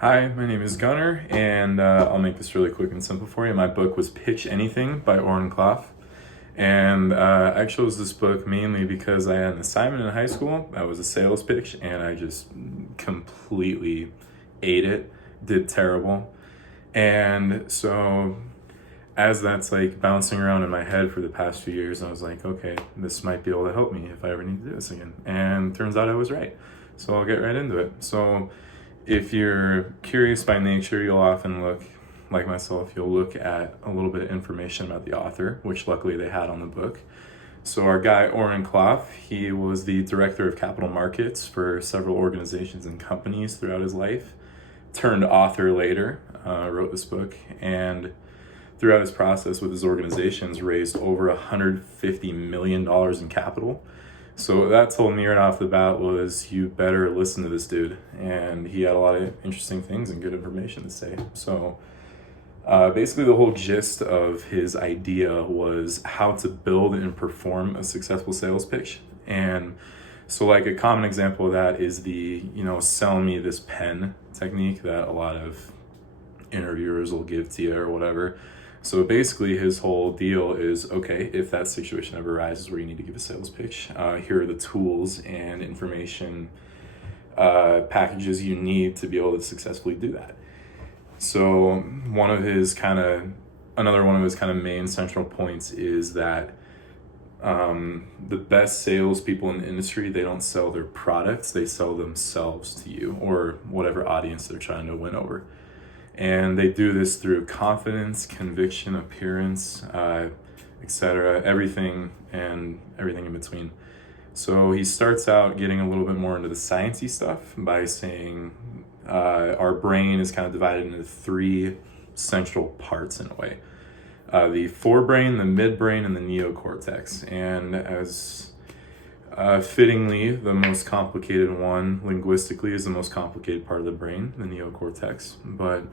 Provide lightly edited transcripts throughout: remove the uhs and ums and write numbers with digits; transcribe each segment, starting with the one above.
Hi, my name is Gunnar, and I'll make this really quick and simple for you. My book was Pitch Anything by Oren Klaff. And I chose this book mainly because I had an assignment in high school that was a sales pitch, and I just completely ate it, did terrible. And so, as that's like bouncing around in my head for the past few years, I was like, okay, this might be able to help me if I ever need to do this again. And turns out I was right. So I'll get right into it. So, if you're curious by nature, you'll often look, like myself, you'll look at a little bit of information about the author, which luckily they had on the book. So our guy, Oren Klaff, he was the director of capital markets for several organizations and companies throughout his life, turned author later, wrote this book, and throughout his process with his organizations, raised over $150 million in capital. So what that told me right off the bat was, you better listen to this dude. And he had a lot of interesting things and good information to say. So basically the whole gist of his idea was how to build and perform a successful sales pitch. And so like a common example of that is the, sell me this pen technique that a lot of interviewers will give to you or whatever. So basically his whole deal is, okay, if that situation ever arises where you need to give a sales pitch, here are the tools and information packages you need to be able to successfully do that. So another one of his kind of main central points is that the best salespeople in the industry, they don't sell their products, they sell themselves to you or whatever audience they're trying to win over. And they do this through confidence, conviction, appearance, etc., everything in between. So he starts out getting a little bit more into the sciencey stuff by saying our brain is kind of divided into three central parts in a way. The forebrain, the midbrain, and the neocortex. And as fittingly, the most complicated one linguistically is the most complicated part of the brain, the neocortex. But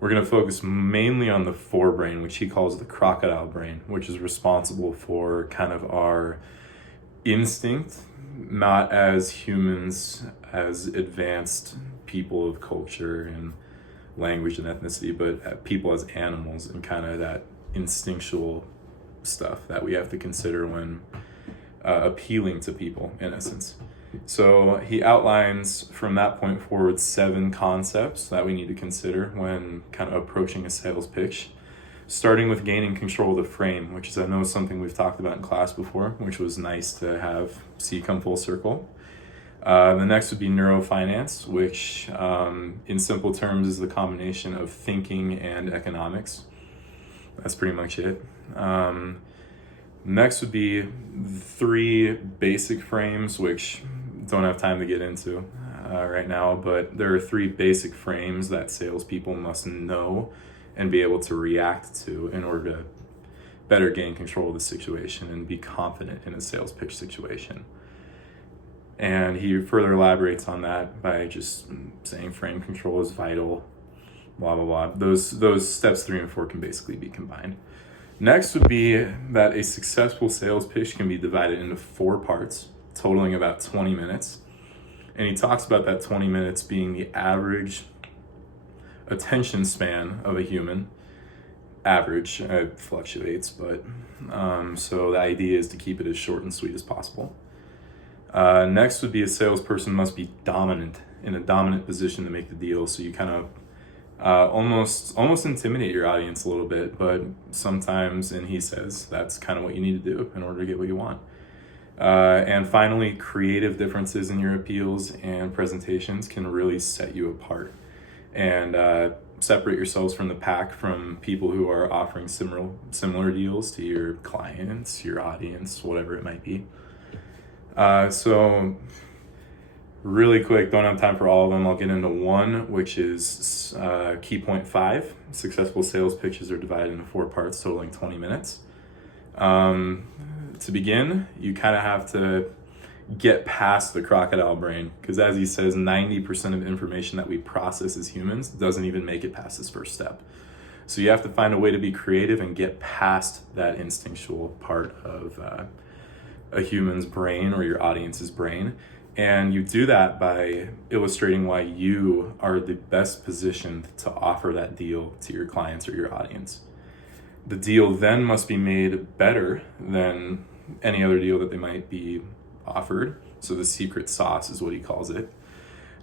we're going to focus mainly on the forebrain, which he calls the crocodile brain, which is responsible for kind of our instinct, not as humans, as advanced people of culture and language and ethnicity, but people as animals, and kind of that instinctual stuff that we have to consider when appealing to people, in essence. So he outlines from that point forward 7 concepts that we need to consider when kind of approaching a sales pitch, starting with gaining control of the frame, which is, I know, something we've talked about in class before, which was nice to see come full circle. The next would be neurofinance, which in simple terms is the combination of thinking and economics. That's pretty much it. Next would be 3 basic frames, which don't have time to get into right now, but there are 3 basic frames that salespeople must know and be able to react to in order to better gain control of the situation and be confident in a sales pitch situation. And he further elaborates on that by just saying frame control is vital, blah, blah, blah. Those steps 3 and 4 can basically be combined. Next would be that a successful sales pitch can be divided into 4 parts, totaling about 20 minutes. And he talks about that 20 minutes being the average attention span of a human. Average, it fluctuates, but so the idea is to keep it as short and sweet as possible. Next would be a salesperson must be in a dominant position to make the deal, so you kind of almost intimidate your audience a little bit, but sometimes, and he says, that's kind of what you need to do in order to get what you want. And finally, creative differences in your appeals and presentations can really set you apart and separate yourselves from the pack, from people who are offering similar deals to your clients, your audience, whatever it might be. So really quick, don't have time for all of them. I'll get into one, which is key point 5. Successful sales pitches are divided into 4 parts, totaling 20 minutes. To begin, you kind of have to get past the crocodile brain, because as he says, 90% of information that we process as humans doesn't even make it past this first step. So you have to find a way to be creative and get past that instinctual part of a human's brain or your audience's brain, And you do that by illustrating why you are the best positioned to offer that deal to your clients or your audience. The deal then must be made better than any other deal that they might be offered. So the secret sauce is what he calls it.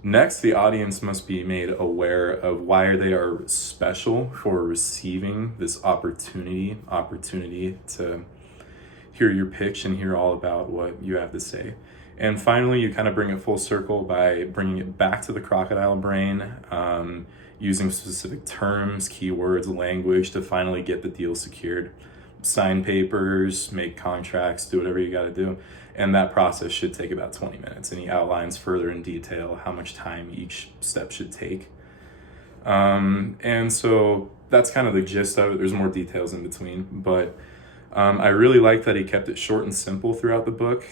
Next, the audience must be made aware of why they are special for receiving this opportunity to hear your pitch and hear all about what you have to say. And finally, you kind of bring it full circle by bringing it back to the crocodile brain, using specific terms, keywords, language to finally get the deal secured. Sign papers, make contracts, do whatever you got to do. And that process should take about 20 minutes. And he outlines further in detail how much time each step should take. And so that's kind of the gist of it. There's more details in between, but I really like that he kept it short and simple throughout the book.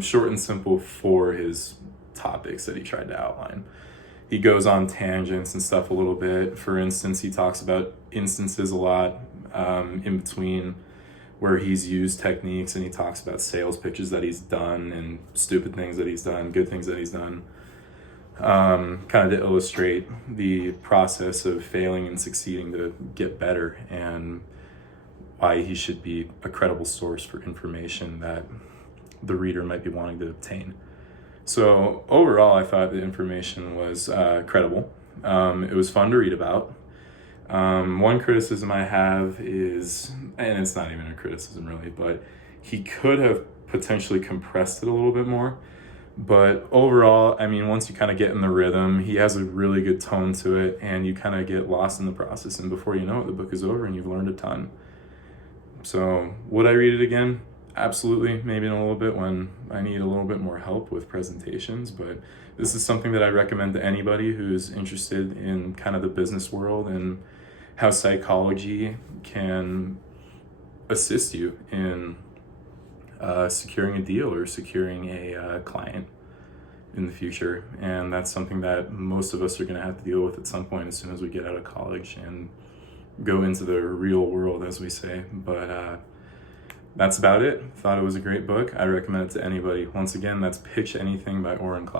Short and simple for his topics that he tried to outline. He goes on tangents and stuff a little bit. For instance, he talks about instances a lot in between where he's used techniques, and he talks about sales pitches that he's done and stupid things that he's done, good things that he's done, kind of to illustrate the process of failing and succeeding to get better, and why he should be a credible source for information that the reader might be wanting to obtain. So overall, I thought the information was credible. It was fun to read about. One criticism I have is, and it's not even a criticism really, but he could have potentially compressed it a little bit more. But overall, I mean, once you kind of get in the rhythm, he has a really good tone to it, and you kind of get lost in the process. And before you know it, the book is over and you've learned a ton. So would I read it again? Absolutely, maybe in a little bit when I need a little bit more help with presentations, but this is something that I recommend to anybody who's interested in kind of the business world and how psychology can assist you in securing a deal or securing a client in the future. And that's something that most of us are going to have to deal with at some point as soon as we get out of college and go into the real world, as we say. But that's about it. Thought it was a great book. I recommend it to anybody. Once again, that's Pitch Anything by Oren Klaff.